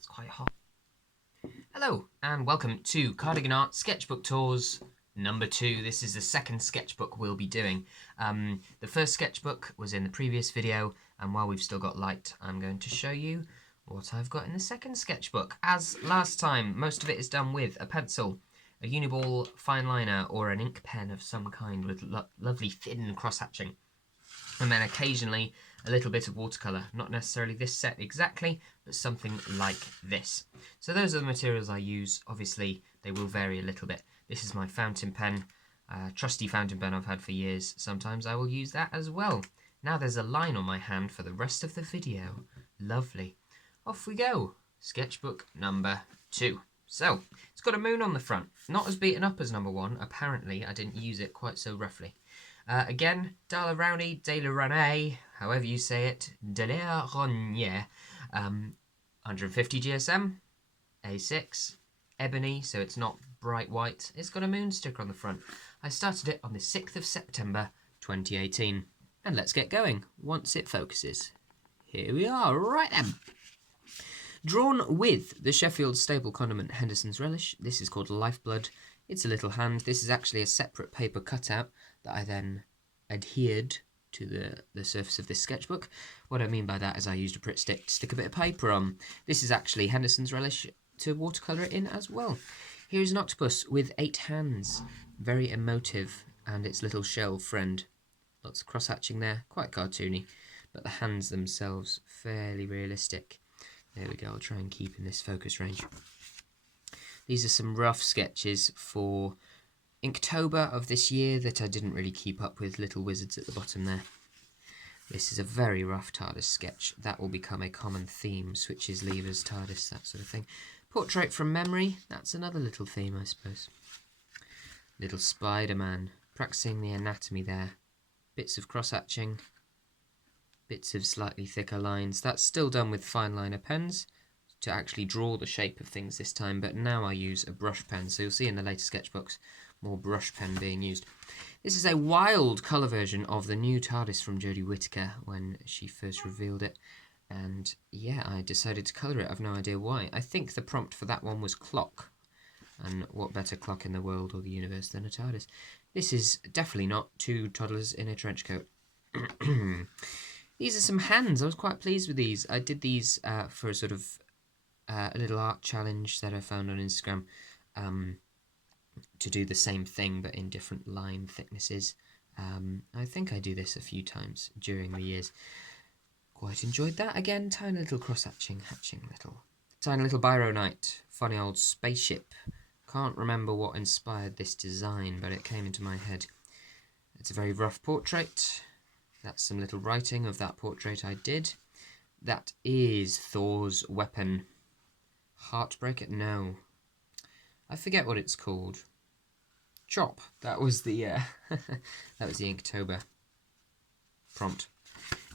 that's quite hot. Hello, and welcome to Cardigan Art Sketchbook Tours number 2. This is the second sketchbook we'll be doing. The first sketchbook was in the previous video, and while we've still got light, I'm going to show you what I've got in the second sketchbook. As last time, most of it is done with a pencil, a uniball fine liner, or an ink pen of some kind with lovely thin cross-hatching. And then occasionally a little bit of watercolour, not necessarily this set exactly, but something like this. So those are the materials I use. Obviously they will vary a little bit. This is my fountain pen, trusty fountain pen I've had for years. Sometimes I will use that as well. Now there's a line on my hand for the rest of the video. Lovely. Off we go. Sketchbook number 2. So, it's got a moon on the front. Not as beaten up as number 1. Apparently, I didn't use it quite so roughly. Again, Daler-Rowney, Daler-Rowney, however you say it, Daler-Rowney, 150 GSM, A6, ebony, so it's not bright white. It's got a moon sticker on the front. I started it on the 6th of September 2018. And let's get going, once it focuses. Here we are, right then. Drawn with the Sheffield staple condiment Henderson's Relish. This is called Lifeblood. It's a little hand. This is actually a separate paper cutout that I then adhered to the surface of this sketchbook. What I mean by that is I used a Pritt stick to stick a bit of paper on. This is actually Henderson's Relish to watercolour it in as well. Here's an octopus with 8 hands. Very emotive, and its little shell friend. Lots of cross-hatching there, quite cartoony, but the hands themselves fairly realistic. There we go, I'll try and keep in this focus range. These are some rough sketches for Inktober of this year that I didn't really keep up with. Little wizards at the bottom there. This is a very rough TARDIS sketch. That will become a common theme. Switches, levers, TARDIS, that sort of thing. Portrait from memory. That's another little theme, I suppose. Little Spider-Man. Practicing the anatomy there. Bits of cross-hatching. Bits of slightly thicker lines. That's still done with fine liner pens to actually draw the shape of things this time, but now I use a brush pen, so you'll see in the later sketchbooks more brush pen being used. This is a wild colour version of the new TARDIS from Jodie Whittaker when she first revealed it, and yeah, I decided to colour it. I've no idea why. I think the prompt for that one was clock, and what better clock in the world or the universe than a TARDIS. This is definitely not 2 toddlers in a trench coat. These are some hands. I was quite pleased with these. I did these for a sort of a little art challenge that I found on Instagram to do the same thing but in different line thicknesses. I think I do this a few times during the years. Quite enjoyed that. Again, tiny little cross-hatching, tiny little Biro Knight, funny old spaceship. Can't remember what inspired this design, but it came into my head. It's a very rough portrait. That's some little writing of that portrait I did. That is Thor's weapon. Heartbreaker? No. I forget what it's called. Chop. That was the that was the Inktober prompt.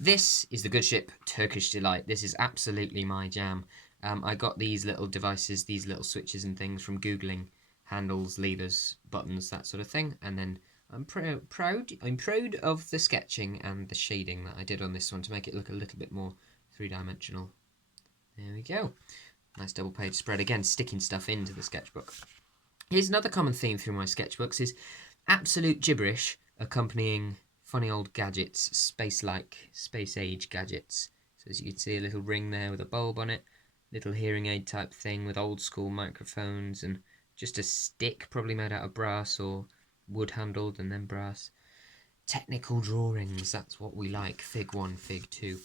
This is the good ship Turkish Delight. This is absolutely my jam. I got these little devices, these little switches and things from Googling handles, levers, buttons, that sort of thing, and then I'm proud of the sketching and the shading that I did on this one to make it look a little bit more three-dimensional. There we go. Nice double page spread. Again, sticking stuff into the sketchbook. Here's another common theme through my sketchbooks is absolute gibberish accompanying funny old gadgets, space-like, space-age gadgets. So as you can see, a little ring there with a bulb on it, little hearing aid type thing with old school microphones, and just a stick probably made out of brass or wood handled and then brass. Technical drawings, that's what we like. Fig 1, Fig 2.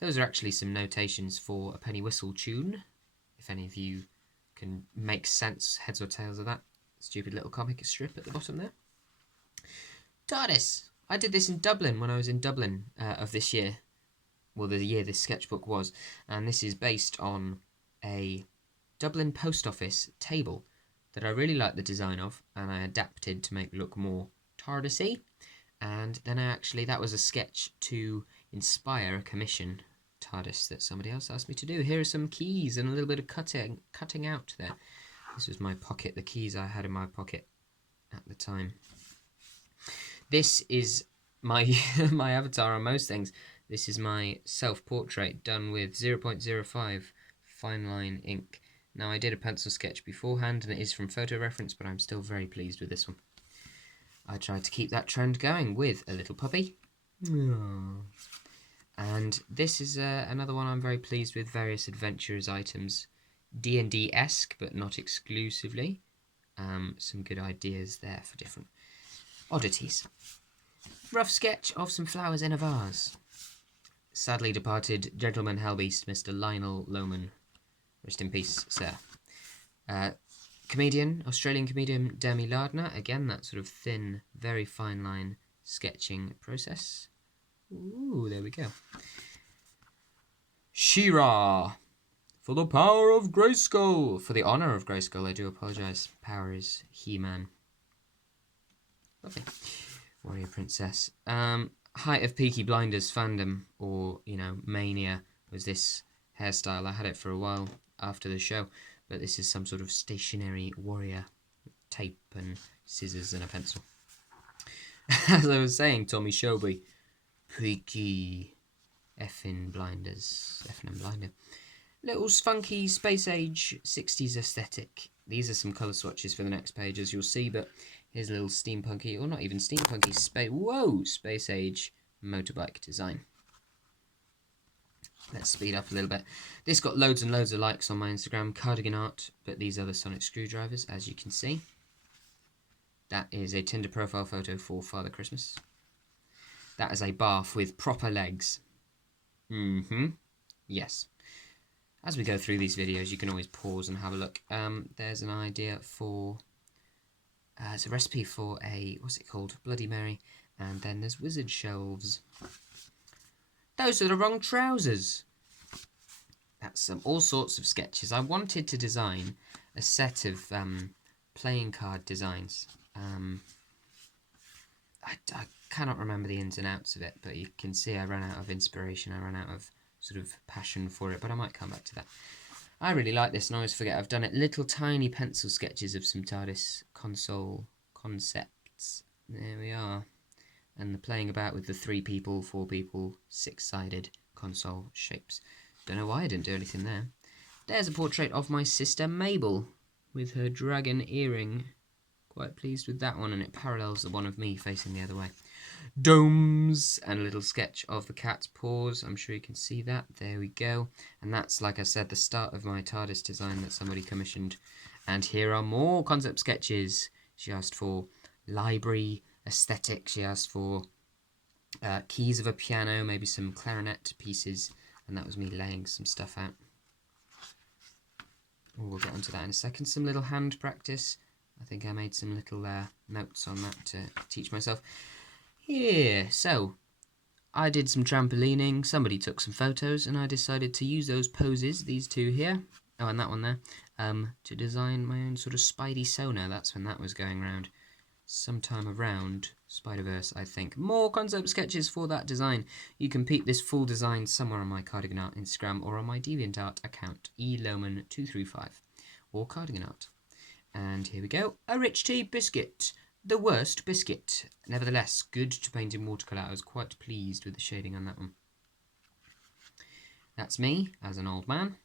Those are actually some notations for a penny whistle tune, if any of you can make sense, heads or tails of that stupid little comic strip at the bottom there. TARDIS. I did this in Dublin when I was in Dublin of this year. Well, the year this sketchbook was. And this is based on a Dublin post office table that I really liked the design of, and I adapted to make it look more TARDIS-y. And then that was a sketch to inspire a commission TARDIS that somebody else asked me to do. Here are some keys and a little bit of cutting out there. This was my pocket, the keys I had in my pocket at the time. This is my my avatar on most things. This is my self-portrait done with 0.05 fine line ink. Now I did a pencil sketch beforehand and it is from photo reference, but I'm still very pleased with this one. I tried to keep that trend going with a little puppy. Aww. And this is another one I'm very pleased with, various adventurers items. D&D-esque, but not exclusively. Some good ideas there for different oddities. Rough sketch of some flowers in a vase. Sadly departed gentleman hellbeast, Mr. Lionel Lohman. Rest in peace, sir. Comedian, Australian comedian Demi Lardner. Again, that sort of thin, very fine line sketching process. Ooh, there we go. She-Ra. For the power of Grayskull. For the honour of Grayskull, I do apologise. Power is He-Man. Lovely. Warrior Princess. Height of Peaky Blinders fandom, or, mania, was this hairstyle. I had it for a while after the show, but this is some sort of stationary warrior. Tape and scissors and a pencil. As I was saying, Tommy Shelby. Peaky effing blinders. Effing and blinder. Little funky space age 60s aesthetic. These are some colour swatches for the next page, as you'll see, but here's a little steampunky, or not even steampunky, space age motorbike design. Let's speed up a little bit. This got loads and loads of likes on my Instagram, cardigan art, but these are the sonic screwdrivers, as you can see. That is a Tinder profile photo for Father Christmas. That is a bath with proper legs. Yes. As we go through these videos, you can always pause and have a look. There's an idea for... it's a recipe for a... what's it called? Bloody Mary. And then there's wizard shelves. Those are the wrong trousers. That's all sorts of sketches. I wanted to design a set of playing card designs. I cannot remember the ins and outs of it, but you can see I ran out of inspiration. I ran out of sort of passion for it, but I might come back to that. I really like this, and I always forget I've done it. Little tiny pencil sketches of some TARDIS console concepts. There we are. And the playing about with the 3 people, 4 people, 6-sided console shapes. Don't know why I didn't do anything there. There's a portrait of my sister Mabel with her dragon earring. Quite pleased with that one, and it parallels the one of me facing the other way. Domes, and a little sketch of the cat's paws. I'm sure you can see that. There we go. And that's, like I said, the start of my TARDIS design that somebody commissioned. And here are more concept sketches. She asked for library aesthetic. She asked for keys of a piano, maybe some clarinet pieces. And that was me laying some stuff out. We'll get onto that in a second. Some little hand practice. I think I made some little notes on that to teach myself. Here, so I did some trampolining, somebody took some photos, and I decided to use those poses, these two here, oh, and that one there, to design my own sort of Spidey sonar. That's when that was going around, sometime around Spider-Verse, I think. More concept sketches for that design. You can peep this full design somewhere on my Cardigan Art Instagram or on my DeviantArt account, elohman235, or Cardigan Art. And here we go, a rich tea biscuit. The worst biscuit. Nevertheless, good to paint in watercolour. I was quite pleased with the shading on that one. That's me, as an old man.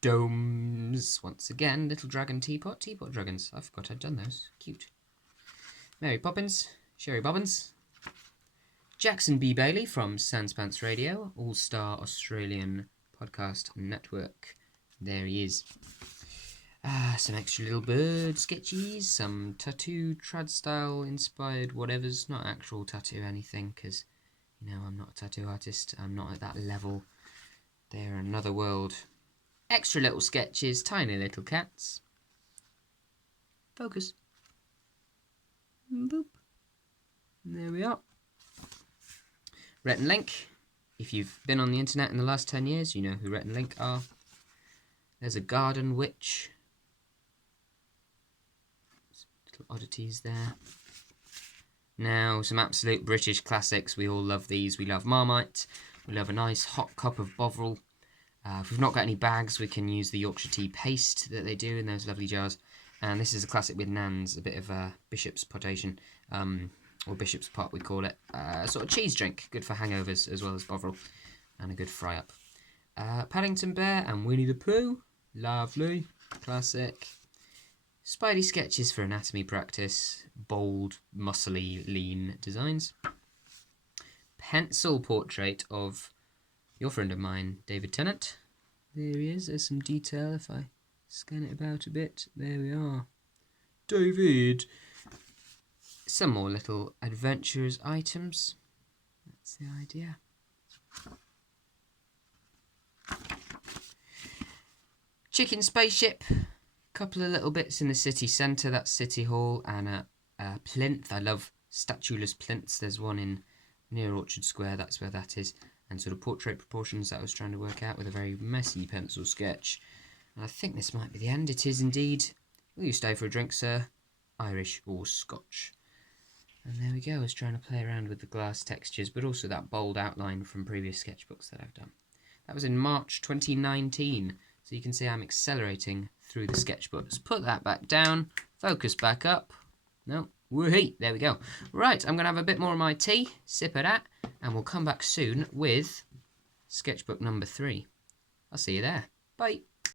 Domes. Once again, little dragon teapot. Teapot dragons. I forgot I'd done those. Cute. Mary Poppins. Sherry Bobbins. Jackson B. Bailey from Sanspants Radio. All-Star Australian Podcast Network. There he is. Some extra little bird sketches, some tattoo trad style inspired whatevers, not actual tattoo anything, because, I'm not a tattoo artist, I'm not at that level. They're another world. Extra little sketches, tiny little cats. Focus. Boop. There we are. Rhett and Link. If you've been on the internet in the last 10 years, you know who Rhett and Link are. There's a garden witch. Some little oddities there. Now, some absolute British classics. We all love these. We love Marmite. We love a nice hot cup of Bovril. If we've not got any bags, we can use the Yorkshire tea paste that they do in those lovely jars. And this is a classic with Nan's, a bit of bishop's potation, or bishop's pot we call it. Sort of cheese drink, good for hangovers as well as Bovril, and a good fry up. Paddington Bear and Winnie the Pooh. Lovely. Classic. Spidey sketches for anatomy practice. Bold, muscly, lean designs. Pencil portrait of your friend of mine, David Tennant. There he is. There's some detail if I scan it about a bit. There we are. David. Some more little adventurers items. That's the idea. Chicken spaceship. Couple of little bits in the city centre. That's City Hall, and a plinth. I love statueless plinths. There's one in near Orchard Square. That's where that is. And sort of portrait proportions that I was trying to work out with a very messy pencil sketch. And I think this might be the end. It is indeed. Will you stay for a drink, sir? Irish or Scotch? And there we go. I was trying to play around with the glass textures, but also that bold outline from previous sketchbooks that I've done. That was in March 2019. So you can see I'm accelerating through the sketchbooks. Put that back down. Focus back up. No. Woohoo! There we go. Right, I'm going to have a bit more of my tea, sip of that, and we'll come back soon with sketchbook number 3. I'll see you there. Bye.